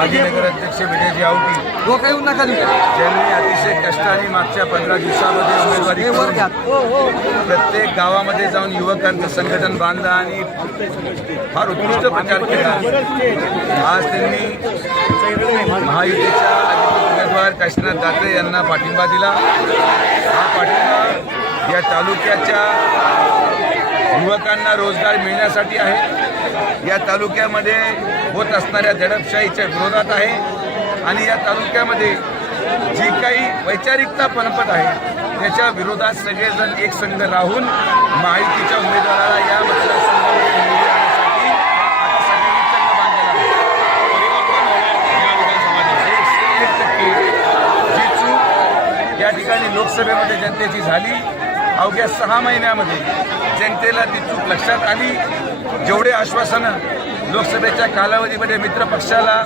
माजी नगराध्यक्ष विजयजी आवटी. डोकं येऊन नका देऊ. ज्यांनी अतिशय कष्टाने मागच्या पंधरा दिवसामध्ये उमेदवारी हे वर घ्या. करून प्रत्येक गावामध्ये जाऊन युवकांचं संघटन बांधलं आणि फार उत्कृष्ट प्रचार केला. आज त्यांनी महायुतीच्या उमेदवार काशीनाथ दाते यांना पाठिंबा दिला. हा पाठिंबा या तालुक्याच्या युवकांना रोजगार मिळण्यासाठी आहे. या तालुक्यामध्ये होत असणाऱ्या दडपशाहीच्या विरोधात आहे. आणि या तालुक्यामध्ये जी काही वैचारिकता पनपत आहे त्याच्या विरोधात सगळेजण एक संघ राहून माहितीच्या उमेदवाराला या मतदारसंघामध्ये जी चूक या ठिकाणी लोकसभेमध्ये जनतेची झाली. अवघ्या सहा महिन्यामध्ये जनतेला ती चूक लक्षात आली. जेवढे आश्वासनं लोकसभेच्या कालावधीमध्ये मित्र पक्षाला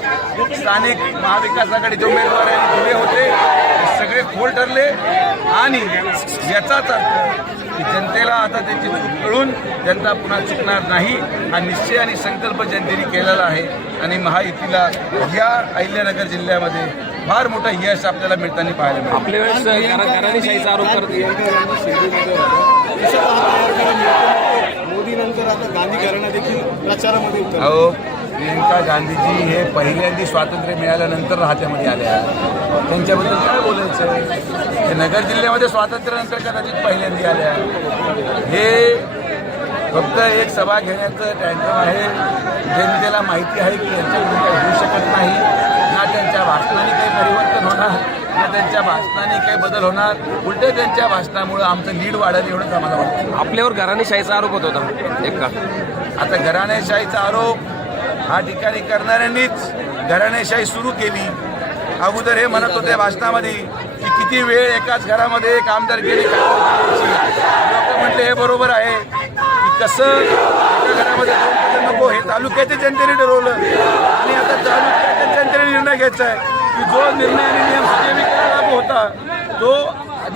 स्थानिक महाविकास आघाडीचे उमेदवार दिले होते सगळे खोल ठरले. आणि याचाच अर्थ की जनतेला आता त्यांची चूक कळून जनता पुन्हा चुकणार नाही. हा निश्चय आणि संकल्प जनतेने केलेला आहे. आणि महायुतीला या अहिल्यानगर जिल्ह्यामध्ये फार मोठं यश आपल्याला मिळताना पाहायला आपल्या वेळेस आरोप करत मोदीनंतर आता गांधी घराणा देखील प्रचारामध्ये अहो प्रियंका गांधीजी हे पहिल्यांदा स्वातंत्र्य मिळाल्यानंतर राहत्यामध्ये आल्या. त्यांच्याबद्दल काय बोलायचं? हे नगर जिल्ह्यामध्ये स्वातंत्र्यानंतर कदाचित पहिल्यांदा आल्या. हे फक्त एक सभा घेण्याचं टँडम आहे. जनतेला माहिती आहे की यांच्याकडून काही होऊ शकत नाही. ना त्यांच्या भाषणाने काही परिवर्तन होणार? ना त्यांच्या भाषणाने काही बदल होणार? उलटे त्यांच्या भाषणामुळं आमचं लीड वाढेल एवढंच आम्हाला वाटतं. आपल्यावर घराणेशाहीचा आरोप होत होता. एक का? आता घराणेशाहीचा आरोप हा ठिकाणी करणाऱ्यांनीच घराणेशाही सुरू केली. अगोदर हे म्हणत होते भाषणामध्ये की किती वेळ एकाच घरामध्ये एक आमदार गेले लोक म्हटले हे बरोबर आहे. की कसं एका घरामध्ये नको हे तालुक्याच्या जनतेने ठरवलं. आणि आता तालुक्याच्या निर्णय घ्यायचा आहे की जो निर्णय आणि नियम सुजयविकेला लागू होता तो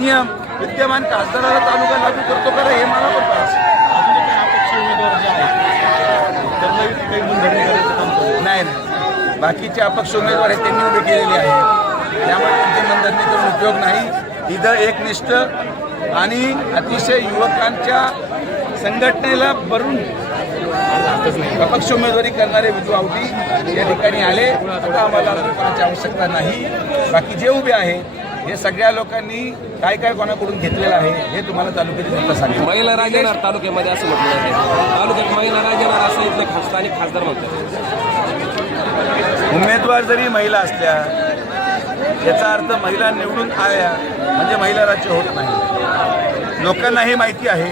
नियम विद्यमान खासदाराला तालुका लागू करतो का? हे मला पण पाहिजे नाही. नाही बाकीचे अपक्ष उमेदवार आहेत त्यांनी उभे केलेले आहे. त्यामुळे त्यांची मनधरणी करून उपयोग नाही. इथं एकनिष्ठ आणि अतिशय युवकांच्या संघटनेला भरून अपक्ष उमेदवारी करणारे विजू आवटी या ठिकाणी आले. आता आम्हाला कोणाची आवश्यकता नाही. बाकी जे उभे आहेत हे सगळ्या लोकांनी काय काय कोणाकडून घेतलेलं आहे हे तुम्हाला तालुक्याची जनता सांगेल. महिला राजनार तालुक्यामध्ये असं म्हटलं जाते. तालुक्यात महिला राजनार असं इथलं स्थानिक खासदार म्हणतात. उमेदवार जरी महिला असल्या याचा अर्थ महिला निवडून आल्या म्हणजे महिला राज्य होत नाही. लोकांनाही माहिती आहे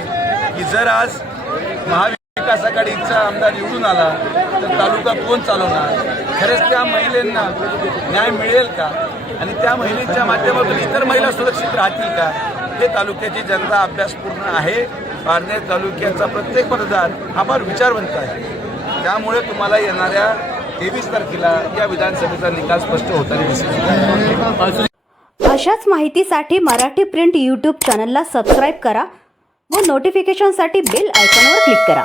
की जर आज महाविकास आघाडीचा आमदार निवडून आला तर तालुका कोण चालवणार? खरंच त्या महिलांना न्याय मिळेल का? आणि त्या महिलेच्या माध्यमातून इतर महिला सुरक्षित राहतील का? हे तालुक्याची जनता अभ्यासपूर्ण आहे. पारनेर तालुक्याचा प्रत्येक मतदार हा फार विचारवंत आहे. त्यामुळे तुम्हाला येणाऱ्या तेवीस तारखेला या विधानसभेचा निकाल स्पष्ट होताना दिसेल अशाच माहितीसाठी मराठी प्रिंट यूट्यूब चॅनलला सबस्क्राईब करा व नोटिफिकेशनसाठी बेल आयकॉनवर क्लिक करा.